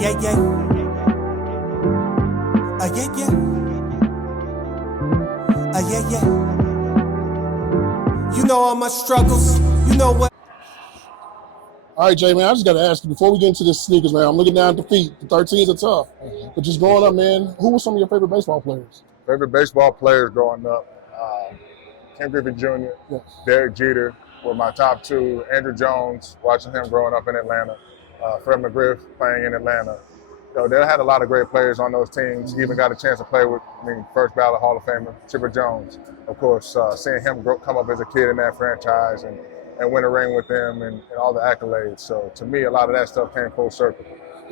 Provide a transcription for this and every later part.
yeah, yeah. Yeah, yeah. Yeah, yeah. You know all my struggles. You know what. All right, Jay, man, I just got to ask you, before we get into the sneakers, man, I'm looking down at the feet. The 13s are tough. But just growing up, man, who were some of your favorite baseball players? Favorite baseball players growing up, Ken Griffey Jr., Yes. Derek Jeter were my top two. Andrew Jones, watching him growing up in Atlanta. Fred McGriff playing in Atlanta. So they had a lot of great players on those teams. Even got a chance to play with, first ballot Hall of Famer, Chipper Jones. Of course, seeing him come up as a kid in that franchise and win a ring with them and all the accolades. So to me, a lot of that stuff came full circle.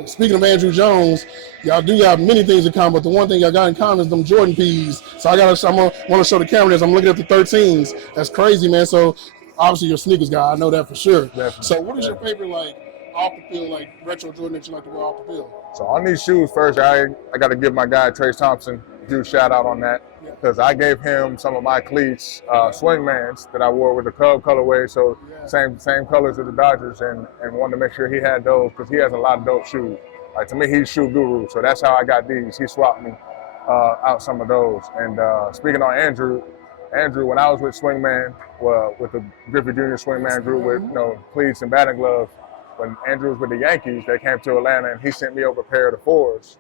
Speaking of Andrew Jones, y'all do have many things in common, but the one thing y'all got in common is them Jordan P's. So I want to show the camera this. I'm looking at the 13s. That's crazy, man. So obviously you're a sneakers guy. I know that for sure. Definitely. So what is your favorite, off the field, retro Jordan that you like to wear off the field? So on these shoes, first, I got to give my guy, Trace Thompson, a huge shout out on that. Because I gave him some of my cleats, Swingmans, that I wore with the Cub colorway, so same colors as the Dodgers, and wanted to make sure he had those because he has a lot of dope shoes. To me, he's shoe guru, so that's how I got these. He swapped me out some of those. And speaking on Andrew, when I was with Swingman, with the Griffey Jr. Swingman group with cleats and batting gloves, when Andrew was with the Yankees, they came to Atlanta and he sent me over a pair of the fours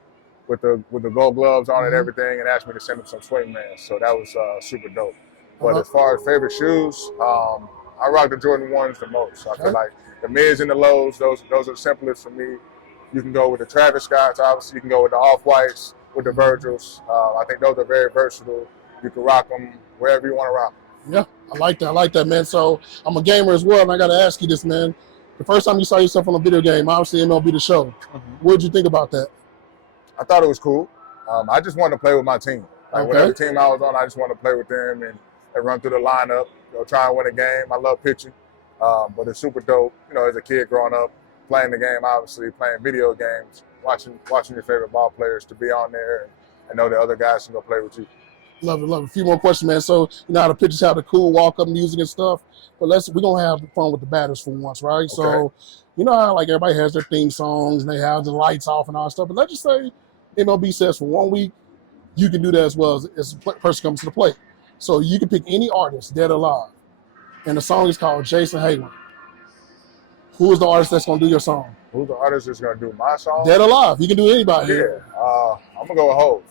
with the gold gloves on and everything, and asked me to send him some Swingmans. So that was super dope. But as far as favorite shoes, I rock the Jordan 1s the most. I feel like the mids and the lows, those are the simplest for me. You can go with the Travis Scotts, obviously. You can go with the Off-Whites, with the Virgils. I think those are very versatile. You can rock them wherever you want to rock them. Yeah, I like that, man. So I'm a gamer as well, and I got to ask you this, man. The first time you saw yourself on a video game, obviously MLB The Show. What did you think about that? I thought it was cool. I just wanted to play with my team. Whatever team I was on, I just wanted to play with them and run through the lineup, try and win a game. I love pitching, but it's super dope, as a kid growing up, playing the game, obviously, playing video games, watching your favorite ball players to be on there and know that other guys can go play with you. Love it. A few more questions, man. So, how the pitchers have the cool walk-up music and stuff, but we're going to have fun with the batters for once, right? Okay. So, how everybody has their theme songs and they have the lights off and all that stuff, but let's just say MLB says for 1 week, you can do that as well as a person comes to the plate. So you can pick any artist, dead or alive, and the song is called Jason Heyward. Who is the artist that's going to do your song? Who's the artist that's going to do my song? Dead or alive. You can do anybody. Yeah. I'm going to go with Hov.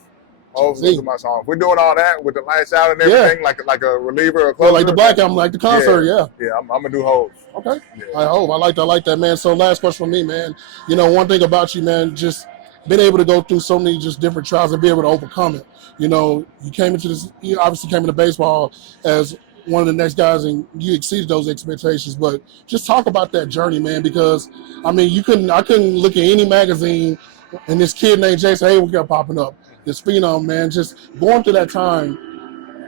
Hov's going to do my song. If we're doing all that with the lights out and everything, like a reliever or closer. Like the Black Album, like the concert, Yeah, I'm going to do Hov. Okay. Yeah. I hope. I like that, man. So last question for me, man. One thing about you, man, just been able to go through so many just different trials and be able to overcome it. You obviously came into baseball as one of the next guys and you exceeded those expectations, but just talk about that journey, man, because I couldn't look at any magazine and this kid named Jason Heyward kept popping up. This phenom, man, just going through that time,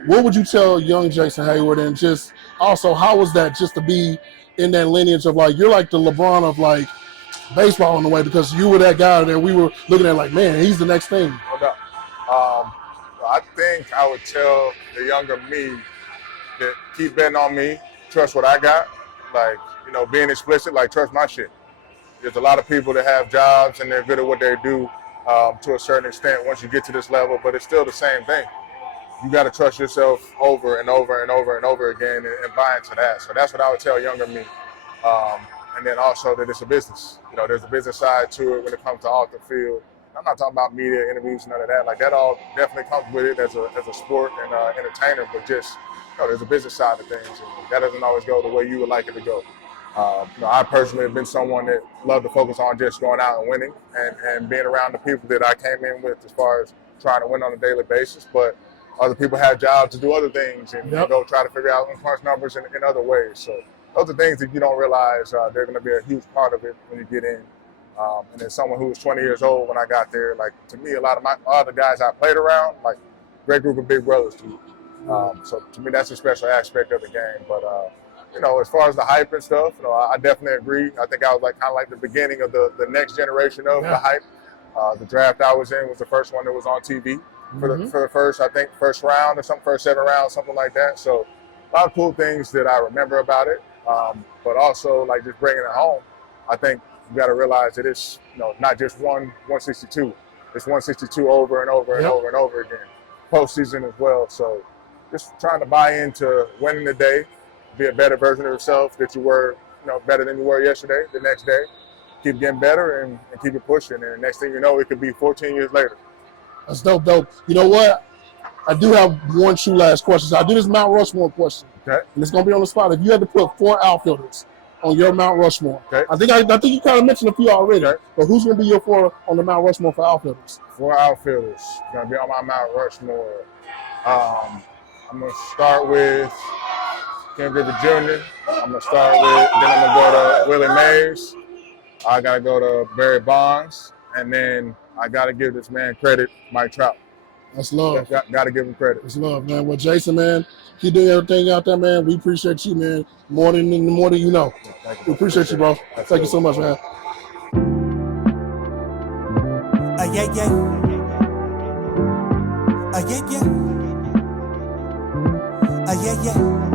what would you tell young Jason Heyward, and just also how was that just to be in that lineage of you're like the LeBron of baseball in a way, because you were that guy that we were looking at man, he's the next thing. No doubt. I think I would tell the younger me that keep betting on me, trust what I got, being explicit, trust my shit. There's a lot of people that have jobs and they're good at what they do to a certain extent once you get to this level, but it's still the same thing. You got to trust yourself over and over and over and over again and buy into that. So that's what I would tell younger me. And then also that it's a business. There's a business side to it when it comes to off the field. I'm not talking about media, interviews, none of that. That all definitely comes with it as a sport and entertainer, but just, there's a business side of things. And that doesn't always go the way you would like it to go. I personally have been someone that loved to focus on just going out and winning and being around the people that I came in with as far as trying to win on a daily basis. But other people have jobs to do other things and go try to figure out and punch numbers in other ways. So those are things that you don't realize they're going to be a huge part of it when you get in. And as someone who was 20 years old when I got there, to me, a lot of the guys I played around, great group of big brothers to me. So to me, that's a special aspect of the game. But, as far as the hype and stuff, I definitely agree. I think I was kind of like the beginning of the next generation of the hype. The draft I was in was the first one that was on TV for the first round or something, first 7 rounds, something like that. So a lot of cool things that I remember about it. But also, just bringing it home, I think you got to realize that it's not just 162. It's 162 over and over and Yep. over and over again. Postseason as well. So just trying to buy into winning the day, be a better version of yourself that you were, better than you were yesterday, the next day. Keep getting better and keep it pushing. And the next thing you know, it could be 14 years later. That's dope. You know what? I do have one true last question. So I do this Mount Rushmore question. Okay. And it's going to be on the spot. If you had to put 4 outfielders on your Mount Rushmore, Okay. I think you kind of mentioned a few already. Okay. But who's going to be your 4 on the Mount Rushmore for outfielders? 4 outfielders going to be on my Mount Rushmore. I'm going to start with Ken Griffey Jr. I'm going to start with, then I'm going to go to Willie Mays. I got to go to Barry Bonds. And then I got to give this man credit, Mike Trout. That's love. Got to give him credit. That's love, man. Well, Jason, man, keep doing everything out there, man. We appreciate you, man. More than you know. We appreciate you, bro. Thank you so much, man. Yeah, yeah. Yeah, yeah. Yeah, yeah.